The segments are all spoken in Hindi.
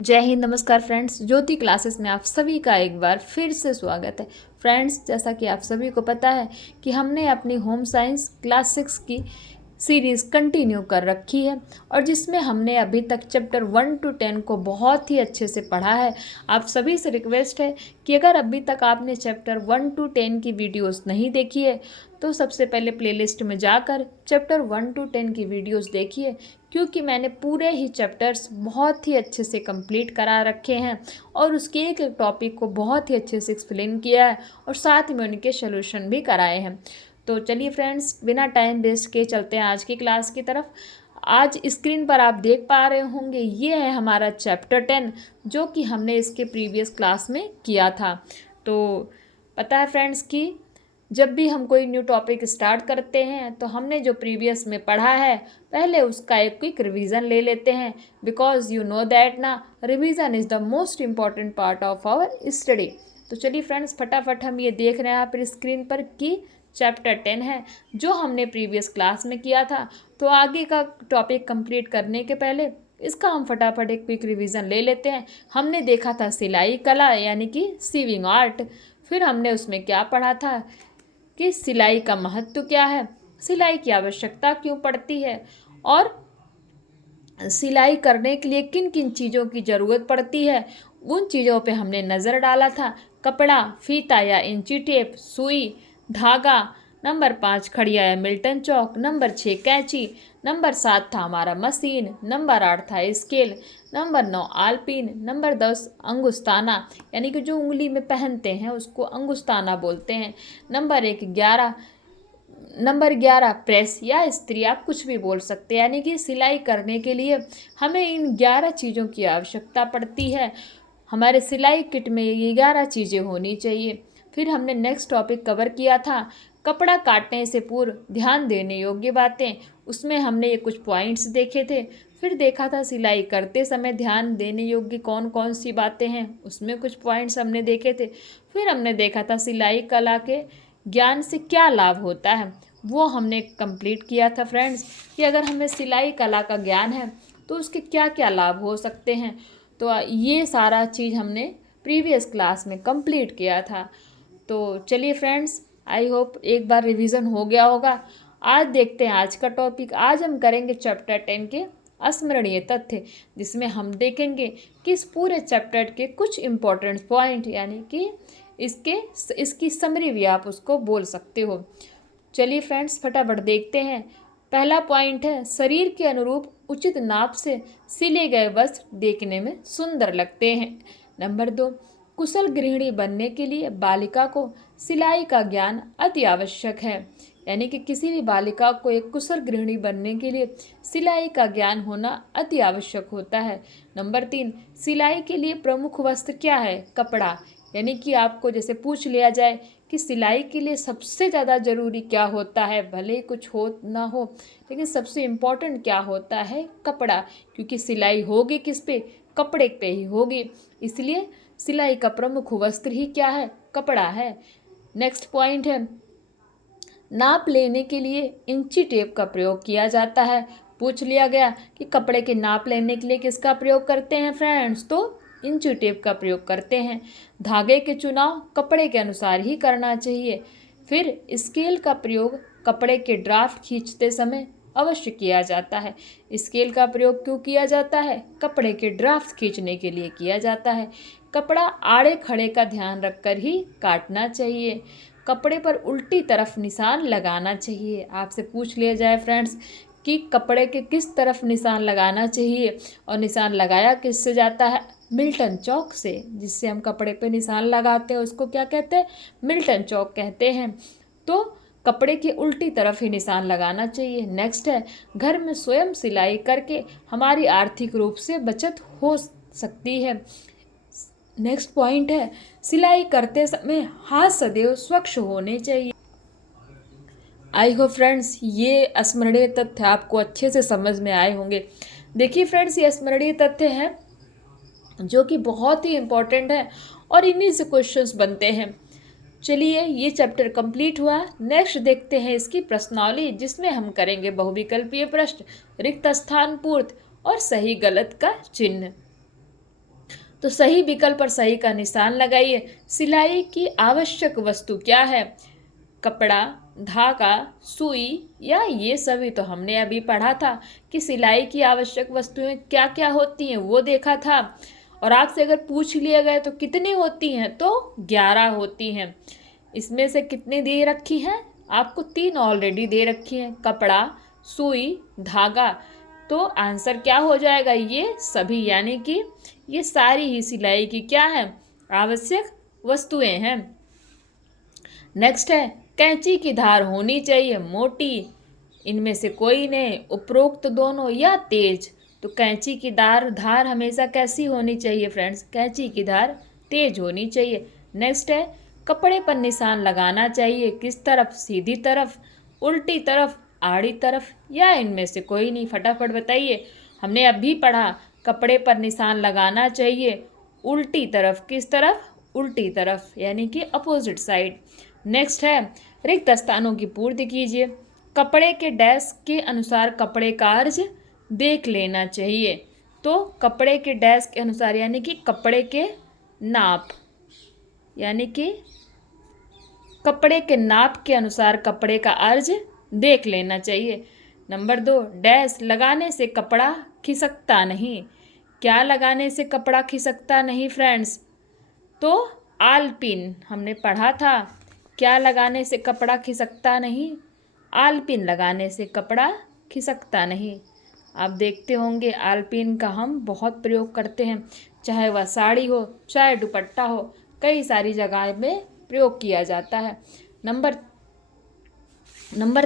जय हिंद, नमस्कार फ्रेंड्स। ज्योति क्लासेस में आप सभी का एक बार फिर से स्वागत है। फ्रेंड्स, जैसा कि आप सभी को पता है कि हमने अपनी होम साइंस क्लास 6 की सीरीज़ कंटिन्यू कर रखी है और जिसमें हमने अभी तक चैप्टर 1 to 10 को बहुत ही अच्छे से पढ़ा है। आप सभी से रिक्वेस्ट है कि अगर अभी तक आपने चैप्टर 1 to 10 की वीडियोस नहीं देखी है तो सबसे पहले प्लेलिस्ट में जाकर चैप्टर 1 to 10 की वीडियोस देखिए, क्योंकि मैंने पूरे ही चैप्टर्स बहुत ही अच्छे से कंप्लीट करा रखे हैं और उसके एक एक टॉपिक को बहुत ही अच्छे से एक्सप्लेन किया है और साथ में उनके सोल्यूशन भी कराए हैं। तो चलिए फ्रेंड्स, बिना टाइम वेस्ट के चलते हैं आज की क्लास की तरफ। आज स्क्रीन पर आप देख पा रहे होंगे, ये है हमारा चैप्टर 10 जो कि हमने इसके प्रीवियस क्लास में किया था। तो पता है फ्रेंड्स कि जब भी हम कोई न्यू टॉपिक स्टार्ट करते हैं तो हमने जो प्रीवियस में पढ़ा है पहले उसका एक क्विक रिवीजन ले लेते हैं, बिकॉज यू नो दैट ना, revision is the most important part of our study. तो चलिए फ्रेंड्स, फटाफट हम ये देख रहे हैं यहाँ पर स्क्रीन पर कि चैप्टर 10 है जो हमने प्रीवियस क्लास में किया था। तो आगे का टॉपिक कंप्लीट करने के पहले इसका हम फटाफट एक क्विक रिवीजन ले लेते हैं। हमने देखा था सिलाई कला यानी कि सीविंग आर्ट। फिर हमने उसमें क्या पढ़ा था कि सिलाई का महत्व क्या है, सिलाई की आवश्यकता क्यों पड़ती है और सिलाई करने के लिए किन किन चीज़ों की ज़रूरत पड़ती है, उन चीज़ों पे हमने नज़र डाला था। कपड़ा, फीता या इंची टेप, सुई, धागा, नंबर 5 खड़िया या मिल्टन चौक, नंबर 6 कैंची, नंबर 7 था हमारा मशीन, नंबर 8 था स्केल, नंबर 9 आलपीन, नंबर 10 अंगुस्ताना यानी कि जो उंगली में पहनते हैं उसको अंगुस्ताना बोलते हैं, नंबर 11 प्रेस या इस्त्री, आप कुछ भी बोल सकते हैं। यानी कि सिलाई करने के लिए हमें इन 11 चीज़ों की आवश्यकता पड़ती है। हमारे सिलाई किट में ये 11 चीज़ें होनी चाहिए। फिर हमने नेक्स्ट टॉपिक कवर किया था कपड़ा काटने से पूर्व ध्यान देने योग्य बातें। उसमें हमने ये कुछ पॉइंट्स देखे थे। फिर देखा था सिलाई करते समय ध्यान देने योग्य कौन कौन सी बातें हैं, उसमें कुछ पॉइंट्स हमने देखे थे। फिर हमने देखा था सिलाई कला के ज्ञान से क्या लाभ होता है, वो हमने कंप्लीट किया था फ्रेंड्स, कि अगर हमें सिलाई कला का ज्ञान है तो उसके क्या क्या लाभ हो सकते हैं। तो ये सारा चीज़ हमने प्रीवियस क्लास में कंप्लीट किया था। तो चलिए फ्रेंड्स, आई होप एक बार रिवीजन हो गया होगा। आज देखते हैं आज का टॉपिक। आज हम करेंगे चैप्टर 10 के स्मरणीय तथ्य, जिसमें हम देखेंगे कि इस पूरे चैप्टर के कुछ इम्पोर्टेंट पॉइंट यानी कि इसकी समरी भी आप उसको बोल सकते हो। चलिए फ्रेंड्स, फटाफट देखते हैं। पहला पॉइंट है शरीर के अनुरूप उचित नाप से सिले गए वस्त्र देखने में सुंदर लगते हैं। नंबर 2, कुशल गृहिणी बनने के लिए बालिका को सिलाई का ज्ञान अति आवश्यक है। यानी कि किसी भी बालिका को एक कुशल गृहिणी बनने के लिए सिलाई का ज्ञान होना अति आवश्यक होता है। नंबर 3, सिलाई के लिए प्रमुख वस्त्र क्या है? कपड़ा। यानी कि आपको जैसे पूछ लिया जाए कि सिलाई के लिए सबसे ज़्यादा ज़रूरी क्या होता है, भले ही कुछ हो ना हो लेकिन सबसे इम्पॉर्टेंट क्या होता है? कपड़ा। क्योंकि सिलाई होगी किस पे? कपड़े पे ही होगी, इसलिए सिलाई का प्रमुख वस्त्र ही क्या है? कपड़ा है। नेक्स्ट पॉइंट है नाप लेने के लिए इंची टेप का प्रयोग किया जाता है। पूछ लिया गया कि कपड़े के नाप लेने के लिए किसका प्रयोग करते हैं फ्रेंड्स, तो इंची टेप का प्रयोग करते हैं। धागे के चुनाव कपड़े के अनुसार ही करना चाहिए। फिर स्केल का प्रयोग कपड़े के ड्राफ्ट खींचते समय अवश्य किया जाता है। स्केल का प्रयोग क्यों किया जाता है? कपड़े के ड्राफ्ट खींचने के लिए किया जाता है। कपड़ा आड़े खड़े का ध्यान रखकर ही काटना चाहिए। कपड़े पर उल्टी तरफ निशान लगाना चाहिए। आपसे पूछ लिया जाए फ्रेंड्स कि कपड़े के किस तरफ निशान लगाना चाहिए और निशान लगाया किससे जाता है? मिल्टन चौक से। जिससे हम कपड़े पे निशान लगाते हैं उसको क्या कहते हैं? मिल्टन चौक कहते हैं। तो कपड़े की उल्टी तरफ ही निशान लगाना चाहिए। नेक्स्ट है घर में स्वयं सिलाई करके हमारी आर्थिक रूप से बचत हो सकती है। नेक्स्ट पॉइंट है सिलाई करते समय हाथ सदैव स्वच्छ होने चाहिए। आई होप फ्रेंड्स ये स्मरणीय तथ्य आपको अच्छे से समझ में आए होंगे। देखिए फ्रेंड्स, ये स्मरणीय तथ्य है जो कि बहुत ही इम्पोर्टेंट है और इन्हीं से क्वेश्चंस बनते हैं। चलिए, ये चैप्टर कंप्लीट हुआ। नेक्स्ट देखते हैं इसकी प्रश्नावली, जिसमें हम करेंगे बहुविकल्पीय प्रश्न, रिक्त स्थान पूर्ति और सही गलत का चिन्ह। तो सही विकल्प पर सही का निशान लगाइए। सिलाई की आवश्यक वस्तु क्या है? कपड़ा, धागा, सुई या ये सभी? तो हमने अभी पढ़ा था कि सिलाई की आवश्यक वस्तुएं क्या क्या होती हैं, वो देखा था। और आपसे अगर पूछ लिया गया तो कितनी होती हैं, तो 11 होती हैं। इसमें से कितनी दे रखी हैं? आपको 3 ऑलरेडी दे रखी हैं, कपड़ा, सुई, धागा। तो आंसर क्या हो जाएगा? ये सभी, यानी कि ये सारी ही सिलाई की क्या है? आवश्यक वस्तुएं हैं। नेक्स्ट है, कैंची की धार होनी चाहिए मोटी, इनमें से कोई नहीं, उपरोक्त दोनों या तेज। तो कैंची की धार हमेशा कैसी होनी चाहिए फ्रेंड्स? कैंची की धार तेज होनी चाहिए। नेक्स्ट है, कपड़े पर निशान लगाना चाहिए किस तरफ? सीधी तरफ, उल्टी तरफ, आड़ी तरफ या इनमें से कोई नहीं? फटाफट बताइए। हमने अभी पढ़ा कपड़े पर निशान लगाना चाहिए उल्टी तरफ। किस तरफ? उल्टी तरफ, यानी कि अपोजिट साइड। नेक्स्ट है, रिक्त स्थानों की पूर्ति कीजिए। कपड़े के डैश के अनुसार कपड़े का अर्ज देख लेना चाहिए। तो कपड़े के डैश के अनुसार यानी कि कपड़े के नाप, यानी कि कपड़े के नाप के अनुसार कपड़े का अर्ज देख लेना चाहिए। नंबर 2, डैश लगाने से कपड़ा खिसकता नहीं। क्या लगाने से कपड़ा खिसकता नहीं फ्रेंड्स? तो आलपिन, हमने पढ़ा था। क्या लगाने से कपड़ा खिसकता नहीं? आलपिन लगाने से कपड़ा खिसकता नहीं। आप देखते होंगे आलपिन का हम बहुत प्रयोग करते हैं, चाहे वह साड़ी हो, चाहे दुपट्टा हो, कई सारी जगह में प्रयोग किया जाता है। नंबर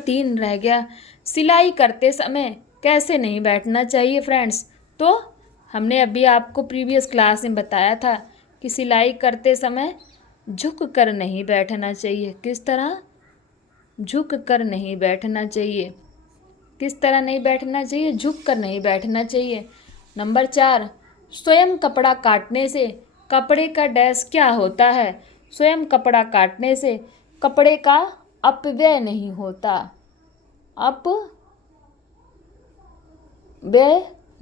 3 रह गया, सिलाई करते समय कैसे नहीं बैठना चाहिए फ्रेंड्स? तो हमने अभी आपको प्रीवियस क्लास में बताया था कि सिलाई करते समय झुक कर नहीं बैठना चाहिए। किस तरह? झुक कर नहीं बैठना चाहिए। किस तरह नहीं बैठना चाहिए? झुक कर नहीं बैठना चाहिए। नंबर 4, स्वयं कपड़ा काटने से कपड़े का डैश क्या होता है? स्वयं कपड़ा काटने से कपड़े का अपव्यय नहीं होता। अपव्यय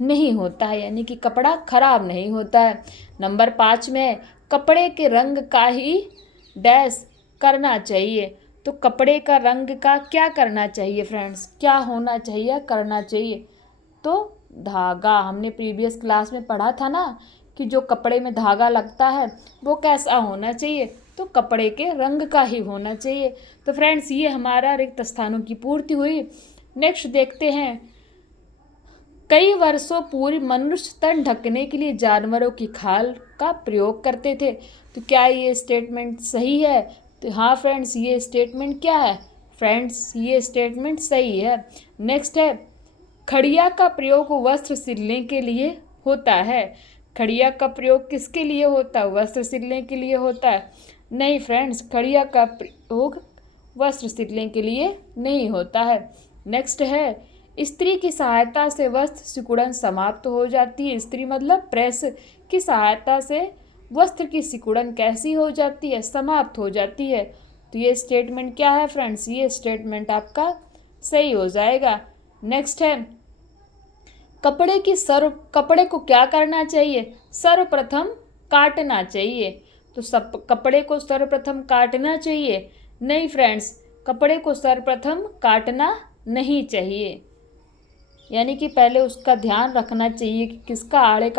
नहीं होता है, यानी कि कपड़ा खराब नहीं होता है। नंबर 5 में, कपड़े के रंग का ही डैश करना चाहिए। तो कपड़े का रंग का क्या करना चाहिए फ्रेंड्स? क्या होना चाहिए, करना चाहिए? तो धागा। हमने प्रीवियस क्लास में पढ़ा था ना कि जो कपड़े में धागा लगता है वो कैसा होना चाहिए? तो कपड़े के रंग का ही होना चाहिए। तो फ्रेंड्स, ये हमारा रिक्त स्थानों की पूर्ति हुई। नेक्स्ट देखते हैं, कई वर्षों पूर्व मनुष्य तन ढकने के लिए जानवरों की खाल का प्रयोग करते थे। तो क्या ये स्टेटमेंट सही है? तो हाँ फ्रेंड्स, ये स्टेटमेंट क्या है फ्रेंड्स? ये स्टेटमेंट सही है। नेक्स्ट है, खड़िया का प्रयोग वस्त्र सिलने के लिए होता है। खड़िया का प्रयोग किसके लिए होता है? वस्त्र सिलने के लिए होता है? नहीं फ्रेंड्स, खड़िया का प्रयोग वस्त्र सिलने के लिए नहीं होता है। नेक्स्ट है, स्त्री की सहायता से वस्त्र सिकुड़न समाप्त हो जाती है। स्त्री मतलब प्रेस की सहायता से वस्त्र की सिकुड़न कैसी हो जाती है? समाप्त हो जाती है। तो ये स्टेटमेंट क्या है फ्रेंड्स? ये स्टेटमेंट आपका सही हो जाएगा। नेक्स्ट है, कपड़े को क्या करना चाहिए? सर्वप्रथम काटना चाहिए। तो सब कपड़े को सर्वप्रथम काटना चाहिए? नहीं फ्रेंड्स, कपड़े को सर्वप्रथम काटना नहीं चाहिए, यानी कि पहले उसका ध्यान रखना चाहिए कि किसका आड़े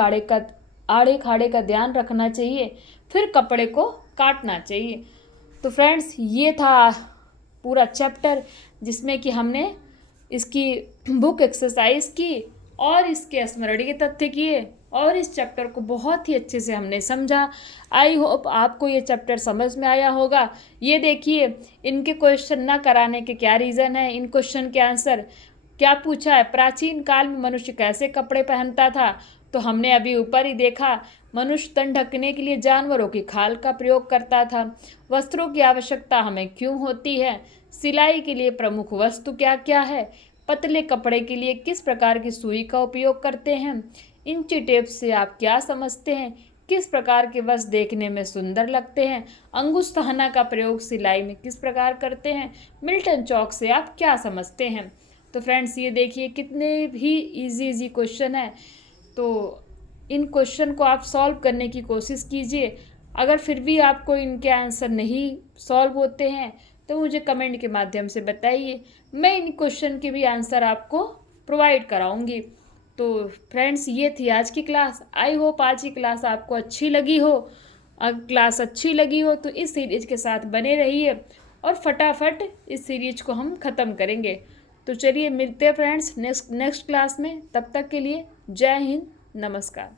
खाड़े का ध्यान रखना चाहिए, फिर कपड़े को काटना चाहिए। तो फ्रेंड्स, ये था पूरा चैप्टर जिसमें कि हमने इसकी बुक एक्सरसाइज की और इसके स्मरणीय तथ्य किए और इस चैप्टर को बहुत ही अच्छे से हमने समझा। आई होप आपको ये चैप्टर समझ में आया होगा। ये देखिए, इनके क्वेश्चन ना कराने के क्या रीज़न है? इन क्वेश्चन के आंसर क्या पूछा है? प्राचीन काल में मनुष्य कैसे कपड़े पहनता था? तो हमने अभी ऊपर ही देखा, मनुष्य तन ढकने के लिए जानवरों की खाल का प्रयोग करता था। वस्त्रों की आवश्यकता हमें क्यों होती है? सिलाई के लिए प्रमुख वस्तु क्या क्या है? पतले कपड़े के लिए किस प्रकार की सुई का उपयोग करते हैं? इंची टेप से आप क्या समझते हैं? किस प्रकार के वस्त्र देखने में सुंदर लगते हैं? अंगुष्ठाना का प्रयोग सिलाई में किस प्रकार करते हैं? मिल्टन चौक से आप क्या समझते हैं? तो फ्रेंड्स, ये देखिए कितने भी इजी क्वेश्चन है। तो इन क्वेश्चन को आप सॉल्व करने की कोशिश कीजिए। अगर फिर भी आपको इनके आंसर नहीं सॉल्व होते हैं तो मुझे कमेंट के माध्यम से बताइए, मैं इन क्वेश्चन के भी आंसर आपको प्रोवाइड कराऊंगी। तो फ्रेंड्स, ये थी आज की क्लास। आई होप आज की क्लास आपको अच्छी लगी हो। अगर क्लास अच्छी लगी हो तो इस सीरीज के साथ बने रहिए और फटाफट इस सीरीज को हम ख़त्म करेंगे। तो चलिए मिलते हैं फ्रेंड्स नेक्स्ट क्लास में। तब तक के लिए जय हिंद, नमस्कार।